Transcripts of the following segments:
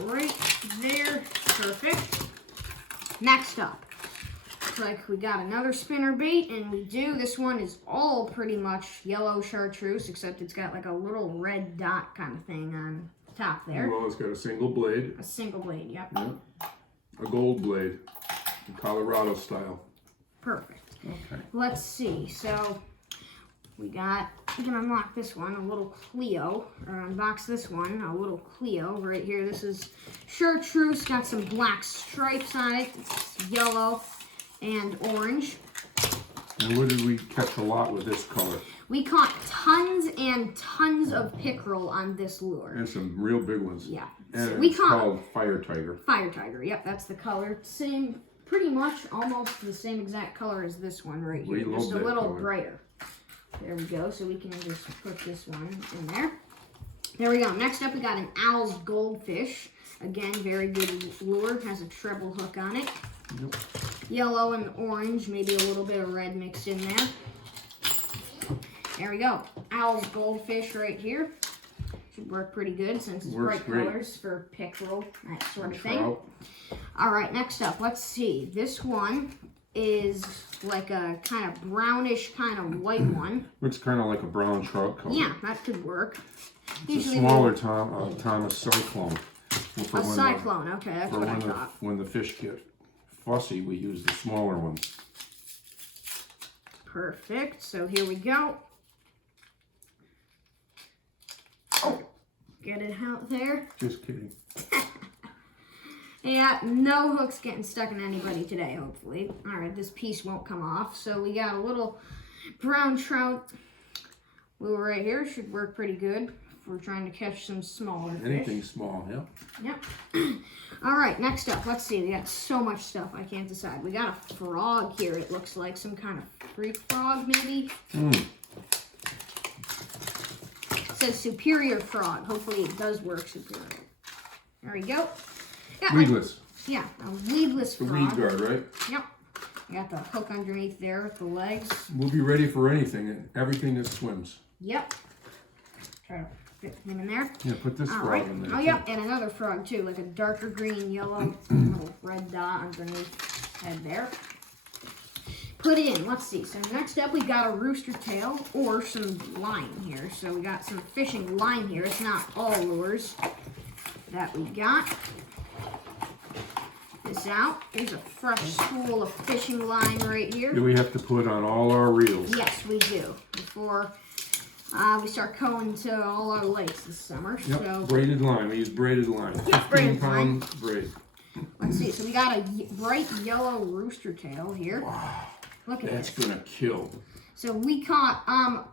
right there. Perfect. Next up, looks like we got another spinner bait, and we do. This one is all pretty much yellow chartreuse, except it's got like a little red dot kind of thing on top there. Well, it's got a single blade. A single blade, yep. Yeah. A gold blade, Colorado style. Perfect. Okay. Let's see. So we can unlock this one, a little Cleo, or unbox this one, a little Cleo right here. This is chartreuse, got some black stripes on it. It's yellow and orange. And what did we catch a lot with this color? We caught tons and tons of pickerel on this lure. And some real big ones. Yeah. And So it's called Fire Tiger. Fire Tiger, yep, that's the color. Same, pretty much almost the same exact color as this one right here. We Just love a that little color. brighter. There we go, so we can just put this one in there. There we go. Next up, we got an Owl's Goldfish. Again, very good lure. Has a treble hook on it. Yep. Yellow and orange, maybe a little bit of red mixed in there. There we go. Owl's Goldfish right here. Should work pretty good since it's Works bright great. colors for pickerel, that sort of thing. Trout. All right, next up, let's see. This one is like a kind of brownish, kind of white one. It's kind of like a brown trout color. Yeah, that could work. It's a smaller Thomas Cyclone. For A when cyclone, okay, that's For what I when thought. when the fish get fussy, we use the smaller ones. Perfect, so here we go. Oh, get it out there. Just kidding. Yeah, no hooks getting stuck in anybody today, hopefully. All right, this piece won't come off. So we got a little brown trout lure right here. Should work pretty good if we're trying to catch some smaller fish. Anything small, yeah. Yep. All right, next up, let's see. We got so much stuff, I can't decide. We got a frog here. It looks like some kind of freak frog, maybe. It says superior frog. Hopefully it does work superior. There we go. Yeah, Weedless. Yeah, a weedless The frog. weed guard, right? Yep. We got the hook underneath there with the legs. We'll be ready for anything, everything that swims. Yep. Try to fit him in there. Yeah, put this All frog right. in there. Oh, too. yep, and another frog too, like a darker green, yellow, little red dot underneath head there. Put it in. Let's see. So next up, we got a rooster tail or some line here. So we got some fishing line here. It's not all lures that we got. This out. There's a fresh spool of fishing line right here. Do we have to put on all our reels? Yes, we do. Before we start going to all our lakes this summer. Yep, So braided line. We use braided line. Yep, braided 15-pound braid. let's see. So we got a bright yellow rooster tail here. Wow, Look at that's this. gonna kill. So we caught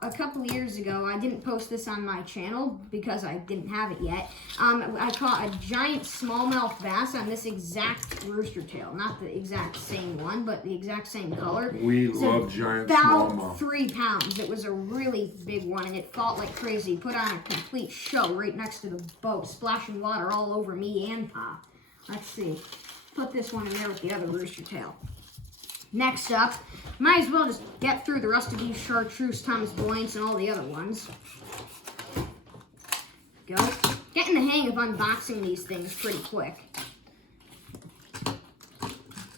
a couple of years ago. I didn't post this on my channel because I didn't have it yet. I caught a giant smallmouth bass on this exact rooster tail. Not the exact same one, but the exact same color. We It's love giant about smallmouth. 3 pounds. It was a really big one, and it fought like crazy. Put on a complete show right next to the boat, splashing water all over me and Pa. Let's see. Put this one in there with the other rooster tail. Next up, might as well just get through the rest of these chartreuse, Thomas Buoyants, and all the other ones. Go. Getting the hang of unboxing these things pretty quick.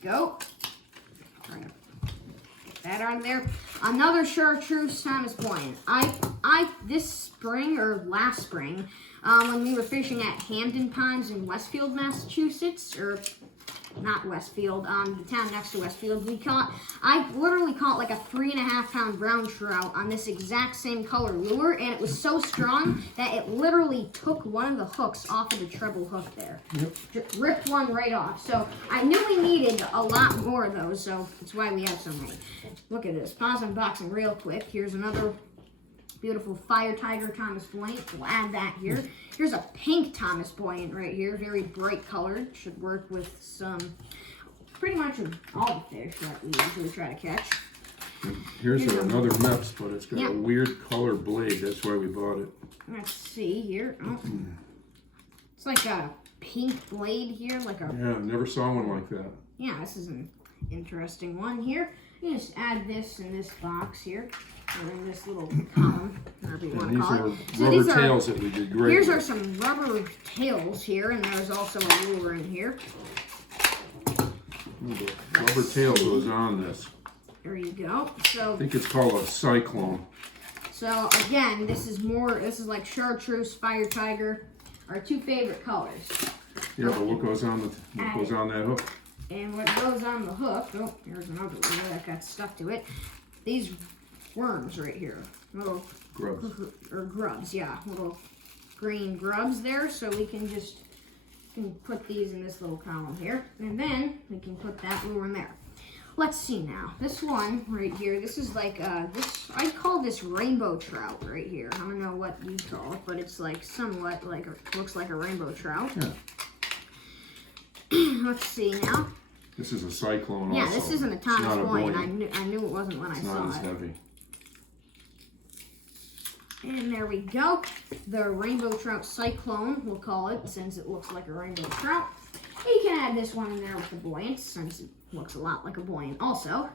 Go. Try to get that on there. Another chartreuse Thomas Buoyant. This spring or last spring, when we were fishing at Hampden Ponds in Westfield, Massachusetts, or not Westfield, the town next to Westfield, I literally caught like a 3.5-pound brown trout on this exact same color lure, and it was so strong that it literally took one of the hooks off of the treble hook there. Yep. Just ripped one right off. So I knew we needed a lot more of those, so that's why we have so many. Look at this. Pause unboxing real quick. Here's another beautiful Fire Tiger Thomas Buoyant. We'll add that here. Here's a pink Thomas Buoyant right here. Very bright colored. Should work with some, pretty much all the fish that we usually try to catch. Here's another Meps, but it's got Yeah. a weird color blade. That's why we bought it. Let's see here. Oh. It's like a pink blade here. Like a, Yeah, never saw one like that. yeah, this is an interesting one here. You just add this in this box here. Or in this little column, whatever you want And to call these it. are So rubber these are, tails that we did great here's with. are some rubber tails here, and there's also a lure in here. Ooh, the rubber tail goes on this. There you go. So I think it's called a cyclone. So again, this is like chartreuse, fire tiger, our two favorite colors. Yeah, but what goes on that hook? And what goes on the hook, oh, here's another one that got stuck to it. These worms right here, little Grubs. or grubs, yeah, little green grubs there. So we can put these in this little column here, and then we can put that lure in there. Let's see now. This one right here, this is like this. I call this rainbow trout right here. I don't know what you call it, but it's like somewhat like looks like a rainbow trout. Yeah. Let's see now. This is a cyclone Yeah, also. this isn't a It's not Thomas Boyne. buoy. I knew it wasn't when I It's saw not as it. heavy. And there we go. The rainbow trout cyclone, we'll call it, since it looks like a rainbow trout. You can add this one in there with the buoyant, since it looks a lot like a buoyant also.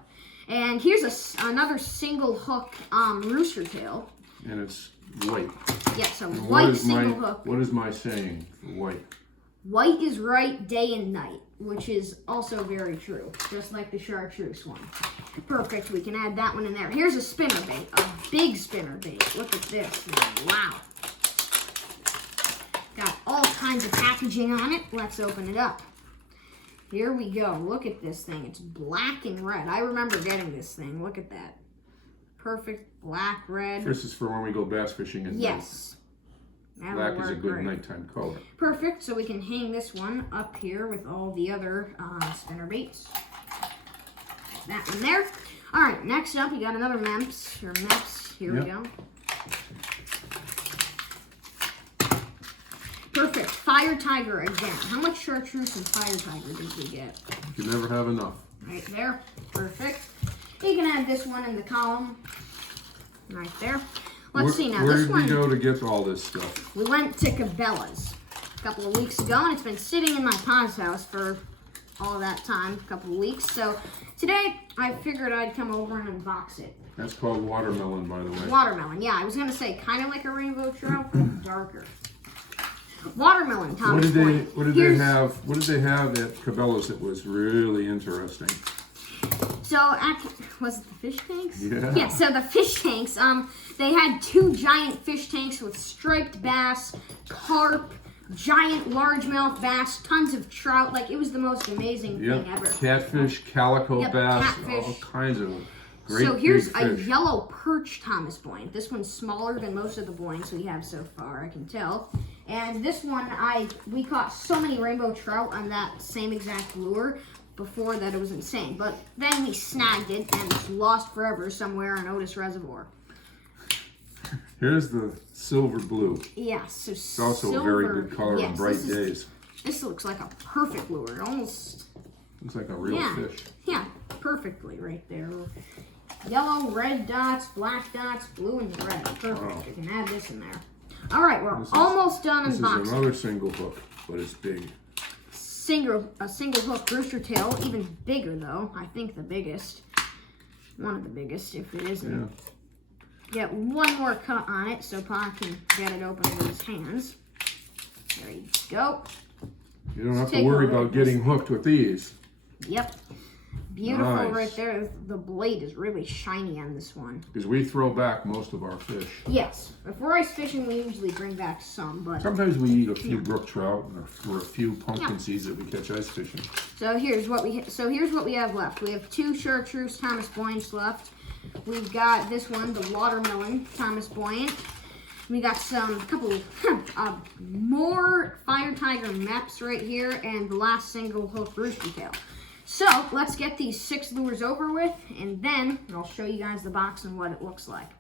And here's another single hook rooster tail. And it's white. Yeah, so And white single hook. What is my saying for white? White is right day and night, which is also very true, just like the chartreuse one. Perfect, we can add that one in there. Here's a spinner bait, a big spinner bait. Look at this, wow. Got all kinds of packaging on it. Let's open it up. Here we go, look at this thing. It's black and red. I remember getting this thing, look at that. Perfect black, red. This is for when we go bass fishing at night. Yes. That Black would is a work good great. nighttime color. Perfect, so we can hang this one up here with all the other spinner baits. That one there. All right, next up, we got another Memps, or Meps. Here we go. Perfect, Fire Tiger again. How much chartreuse and Fire Tiger did we get? You can never have enough. Right there, perfect. You can add this one in the column, right there. Let's see now, Where this did one. we go to get all this stuff? We went to Cabela's a couple of weeks ago, and it's been sitting in my pa's house for all that time, a couple of weeks. So today, I figured I'd come over and unbox it. That's called watermelon, by the way. Watermelon, yeah, I was gonna say kind of like a rainbow trout, but darker. Watermelon, Thomas Boyne. What did they have at Cabela's that was really interesting? So, was it the fish tanks? Yeah. Yeah, so the fish tanks, they had two giant fish tanks with striped bass, carp, giant largemouth bass, tons of trout. Like, it was the most amazing thing ever. Catfish, calico Yep, bass, catfish. all kinds of great So here's big a fish. yellow perch Thomas Boyne. This one's smaller than most of the Boynes we have so far, I can tell. And this one, we caught so many rainbow trout on that same exact lure before that it was insane. But then we snagged it and it's lost forever somewhere on Otis Reservoir. Here's the silver blue. Yeah, so It's also a very good color on bright days. This looks like a perfect lure. Almost, Looks like a real fish. yeah, perfectly right there. Yellow, red dots, black dots, blue and red. Perfect. Wow. You can add this in there. All right, we're This is- almost done This is unboxing. another single hook, but it's big. A single hook rooster tail, even bigger though. I think the biggest. One of the biggest, if it isn't. Yeah. Get one more cut on it so Pa can get it open with his hands. There you go. You don't have to Take a worry look about at this. getting hooked with these. Yep. Beautiful Nice. right there. The blade is really shiny on this one. Because we throw back most of our fish. Yes. If we're ice fishing, we usually bring back some, but Sometimes we eat a few brook trout or a few pumpkin Yeah. seeds that we catch ice fishing. so here's what we have left. We have two chartreuse Thomas Boynes left. We've got this one, the watermelon Thomas Boyne. We got couple more Fire Tiger Meps right here, and the last single hook rooster tail. So let's get these 6 lures over with, and then I'll show you guys the box and what it looks like.